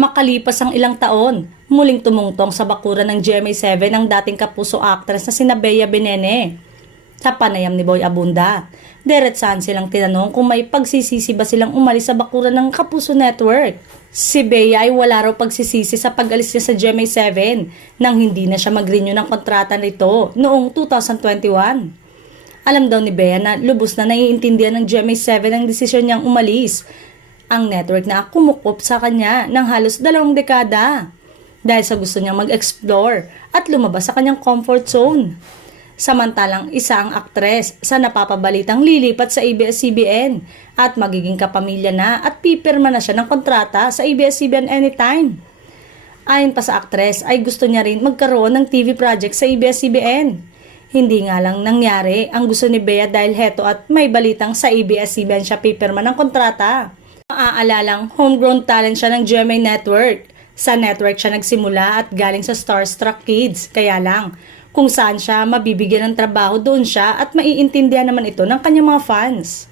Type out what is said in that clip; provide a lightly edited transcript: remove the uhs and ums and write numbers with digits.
Makalipas ang ilang taon, muling tumungtong sa bakuran ng GMA7 ang dating kapuso actress na sina Bea Benene. Sa panayam ni Boy Abunda, diretsahan silang tinanong kung may pagsisisi ba silang umalis sa bakuran ng Kapuso Network. Si Bea ay wala raw pagsisisi sa pag-alis niya sa GMA7 nang hindi na siya mag-renew ng kontrata nito noong 2021. Alam daw ni Bea na lubos na naiintindihan ng GMA7 ang desisyon niyang umalis. Ang network na kumukup sa kanya ng halos 2 dekada dahil sa gusto niyang mag-explore at lumabas sa kanyang comfort zone. Samantalang isa ang aktres sa napapabalitang lilipat sa ABS-CBN at magiging kapamilya na at pipirma na siya ng kontrata sa ABS-CBN anytime. Ayon pa sa aktres ay gusto niya rin magkaroon ng TV project sa ABS-CBN. Hindi nga lang nangyari ang gusto ni Bea dahil heto at may balitang sa ABS-CBN siya pipirma ng kontrata. Maaalalang homegrown talent siya ng GMA Network. Sa network siya nagsimula at galing sa Starstruck Kids. Kaya lang, kung saan siya mabibigyan ng trabaho doon siya at maiintindihan naman ito ng kanyang mga fans.